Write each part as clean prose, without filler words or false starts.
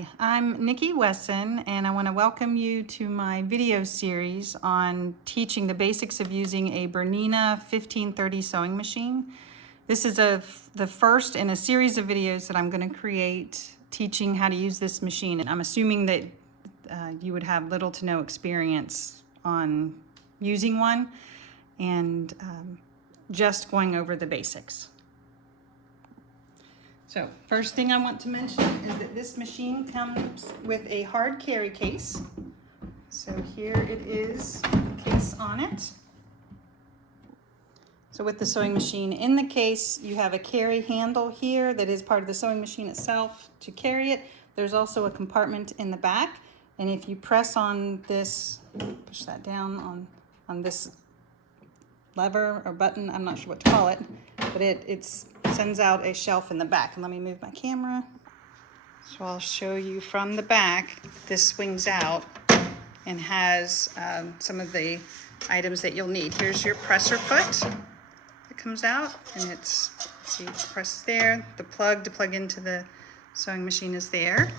Hi, I'm Nicki Wesson, and I want to welcome you to my video series on teaching the basics of using a Bernina 1530 sewing machine. This is the first in a series of videos that I'm going to create teaching how to use this machine. And I'm assuming that you would have little to no experience on using one and just going over the basics. So first thing I want to mention is that this machine comes with a hard carry case. So here it is, the case on it. So with the sewing machine in the case, you have a carry handle here that is part of the sewing machine itself to carry it. There's also a compartment in the back. And if you press on this, push that down on this lever or button, I'm not sure what to call it, but it sends out a shelf in the back. And let me move my camera. So I'll show you from the back. This swings out and has some of the items that you'll need. Here's your presser foot that comes out, and it's, see, press there. The plug to plug into the sewing machine is there.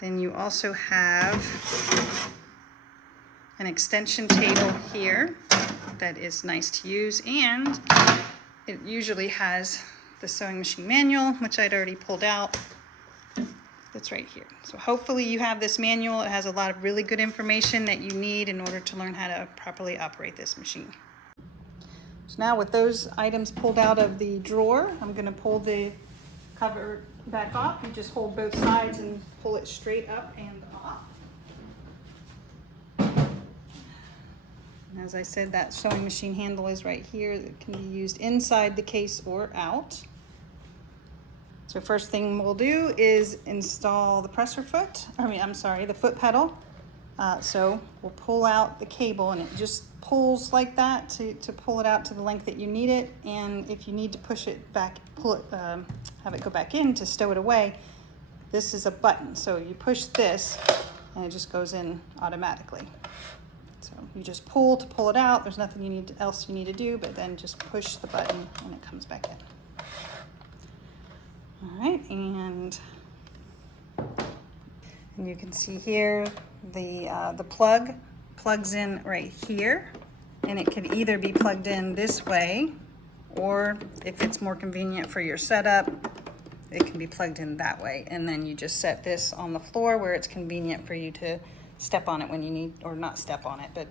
Then you also have an extension table here that is nice to use, and it usually has the sewing machine manual, which I'd already pulled out. That's right here. So hopefully you have this manual. It has a lot of really good information that you need in order to learn how to properly operate this machine. So now with those items pulled out of the drawer, I'm going to pull the cover back off. You just hold both sides and pull it straight up and off. As I said, that sewing machine handle is right here. That can be used inside the case or out. So first thing we'll do is install the presser foot. The foot pedal. So we'll pull out the cable, and it just pulls like that to pull it out to the length that you need it. And if you need to push it back, have it go back in to stow it away, this is a button. So you push this, and it just goes in automatically. So you just pull to pull it out. There's nothing else you need to do, but then just push the button and it comes back in. All right, and you can see here the plug plugs in right here, and it can either be plugged in this way, or if it's more convenient for your setup, it can be plugged in that way. And then you just set this on the floor where it's convenient for you to step on it when you need, or not step on it, but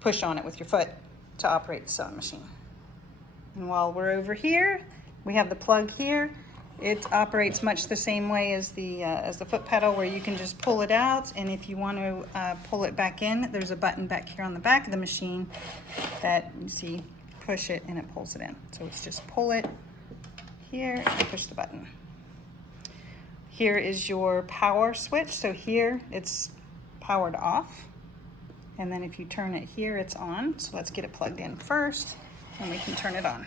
push on it with your foot to operate the sewing machine. And while we're over here, we have the plug here. It operates much the same way as the foot pedal, where you can just pull it out, and if you want to pull it back in, there's a button back here on the back of the machine that you see, push it and it pulls it in. So it's just pull it here and push the button. Here is your power switch. So here it's powered off, and then if you turn it here, it's on. So let's get it plugged in first, and we can turn it on.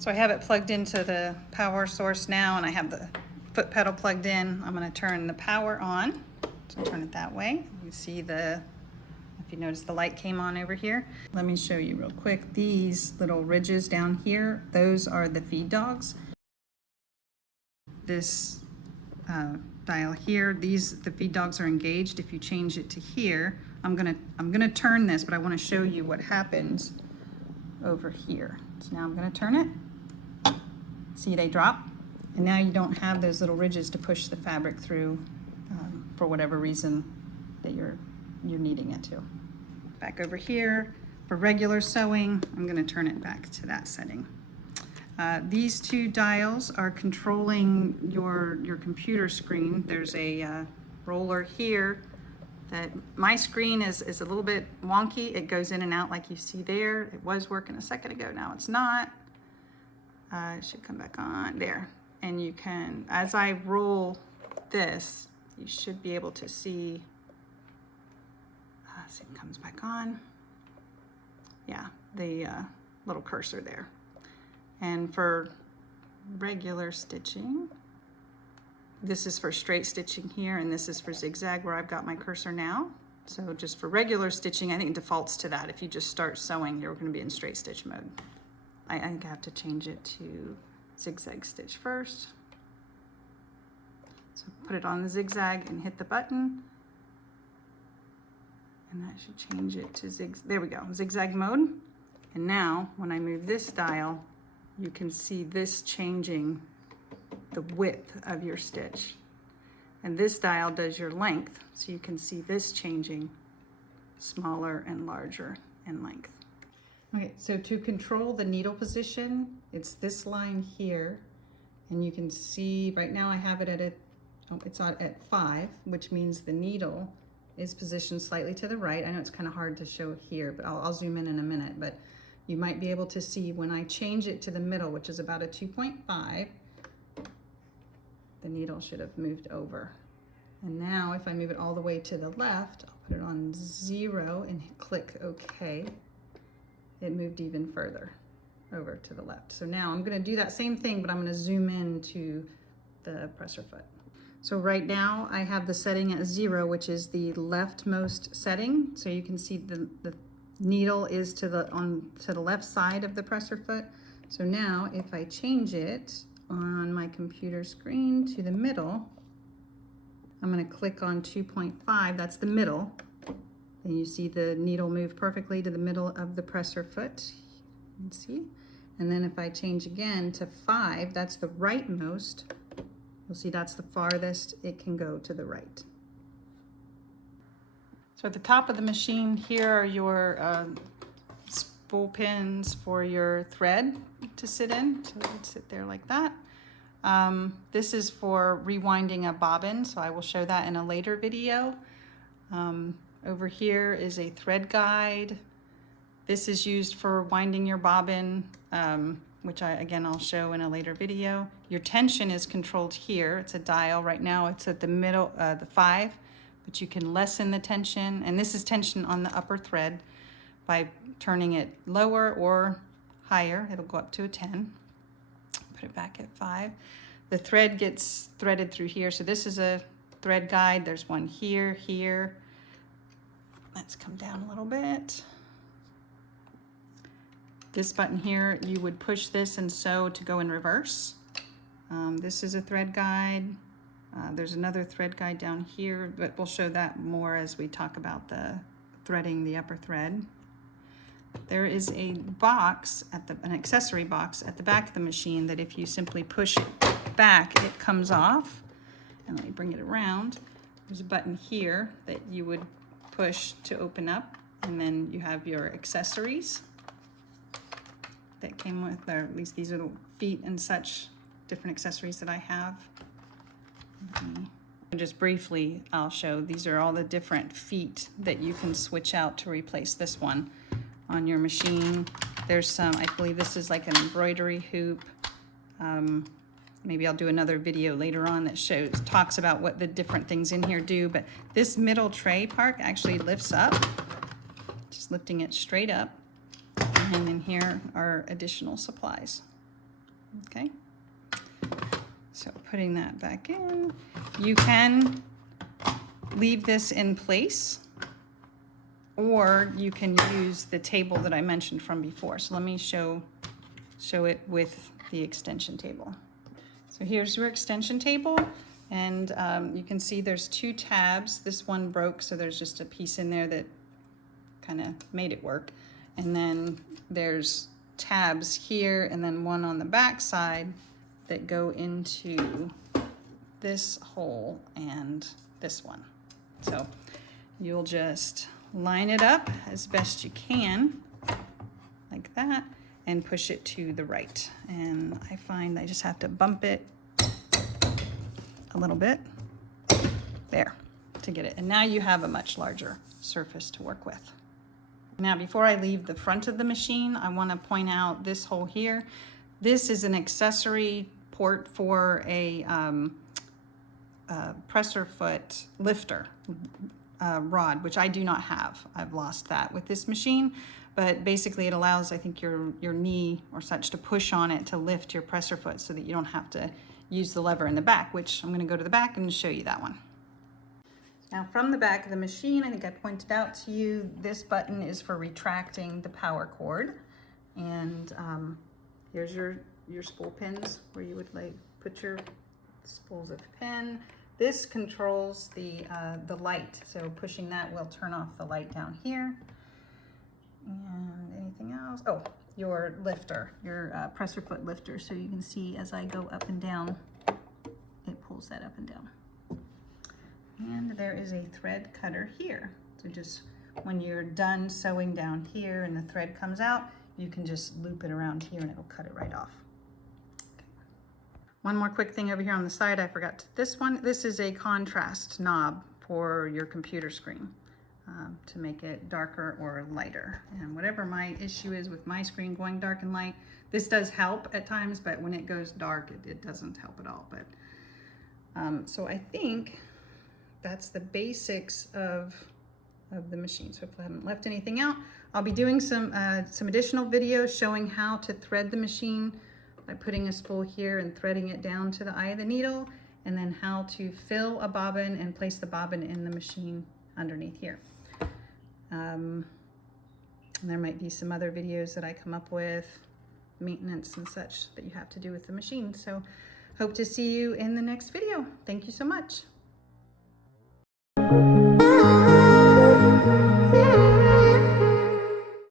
So I have it plugged into the power source now, and I have the foot pedal plugged in. I'm going to turn the power on. So turn it that way. You see if you notice, the light came on over here. Let me show you real quick. These little ridges down here, those are the feed dogs. This dial here, the feed dogs are engaged. If you change it to here, I'm gonna turn this, but I want to show you what happens over here. So now I'm gonna turn it. See, they drop, and now you don't have those little ridges to push the fabric through for whatever reason that you're needing it to. Back over here for regular sewing, I'm gonna turn it back to that setting. These two dials are controlling your computer screen. There's a roller here that my screen is a little bit wonky. It goes in and out like you see there. It was working a second ago, now it's not. It should come back on there. And you can, as I roll this, you should be able to see, see it comes back on. Yeah, the little cursor there. And for regular stitching, this is for straight stitching here, and this is for zigzag where I've got my cursor now. So just for regular stitching, I think it defaults to that. If you just start sewing, you're going to be in straight stitch mode. I think I have to change it to zigzag stitch first. So put it on the zigzag and hit the button. And that should change it to there we go, zigzag mode. And now when I move this dial, you can see this changing the width of your stitch. And this dial does your length, so you can see this changing smaller and larger in length. Okay, so to control the needle position, it's this line here, and you can see right now I have it it's at 5, which means the needle is positioned slightly to the right. I know it's kind of hard to show here, but I'll zoom in a minute, but you might be able to see when I change it to the middle, which is about a 2.5, the needle should have moved over. And now if I move it all the way to the left, I'll put it on 0 and click OK. It moved even further over to the left. So now I'm going to do that same thing, but I'm going to zoom in to the presser foot. So right now I have the setting at 0, which is the leftmost setting. So you can see the needle is to the left side of the presser foot. So now if I change it on my computer screen to the middle, I'm going to click on 2.5, that's the middle. And you see the needle move perfectly to the middle of the presser foot. You can see. And then if I change again to 5, that's the rightmost. You'll see that's the farthest it can go to the right. So at the top of the machine, here are your spool pins for your thread to sit in. So it would sit there like that. This is for rewinding a bobbin, so I will show that in a later video. Over here is a thread guide. This is used for winding your bobbin, which I'll show in a later video. Your tension is controlled here. It's a dial. Right now it's at the middle, the 5, but you can lessen the tension. And this is tension on the upper thread by turning it lower or higher. It'll go up to a 10. Put it back at 5. The thread gets threaded through here. So this is a thread guide. There's one here, here. Let's come down a little bit. This button here, you would push this and sew to go in reverse. This is a thread guide. There's another thread guide down here, but we'll show that more as we talk about the threading the upper thread. There is a box, an accessory box at the back of the machine that if you simply push it back, it comes off. And let me bring it around. There's a button here that you would push to open up, and then you have your accessories that came with, or at least these little feet and such different accessories that I have. Just briefly, I'll show, these are all the different feet that you can switch out to replace this one on your machine. There's some, I believe this is like an embroidery hoop. Maybe I'll do another video later on that talks about what the different things in here do, but this middle tray part actually lifts up, just lifting it straight up. And then here are additional supplies. Okay, so putting that back in, you can leave this in place, or you can use the table that I mentioned from before. So let me show it with the extension table. So here's your extension table, and you can see there's 2 tabs. This one broke, so there's just a piece in there that kind of made it work. And then there's tabs here and then one on the back side that go into this hole and this one. So you'll just line it up as best you can like that and push it to the right. And I find I just have to bump it a little bit there to get it. And now you have a much larger surface to work with. Now, before I leave the front of the machine, I want to point out this hole here. This is an accessory port for a presser foot lifter rod, which I do not have. I've lost that with this machine, but basically it allows, I think, your knee or such to push on it to lift your presser foot so that you don't have to use the lever in the back, which I'm going to go to the back and show you that one. Now from the back of the machine, I think I pointed out to you, this button is for retracting the power cord. And here's your spool pins where you would put your spools of pin. This controls the light. So pushing that will turn off the light down here. And anything else? Oh, your lifter, your presser foot lifter. So you can see as I go up and down, it pulls that up and down. And there is a thread cutter here. So just when you're done sewing down here and the thread comes out, you can just loop it around here and it'll cut it right off. Okay. One more quick thing over here on the side, I forgot this one. This is a contrast knob for your computer screen to make it darker or lighter. And whatever my issue is with my screen going dark and light, this does help at times, but when it goes dark, it doesn't help at all. But so I think that's the basics of the machine. So if I haven't left anything out, I'll be doing some additional videos showing how to thread the machine by putting a spool here and threading it down to the eye of the needle, and then how to fill a bobbin and place the bobbin in the machine underneath here. And there might be some other videos that I come up with, maintenance and such that you have to do with the machine. So hope to see you in the next video. Thank you so much.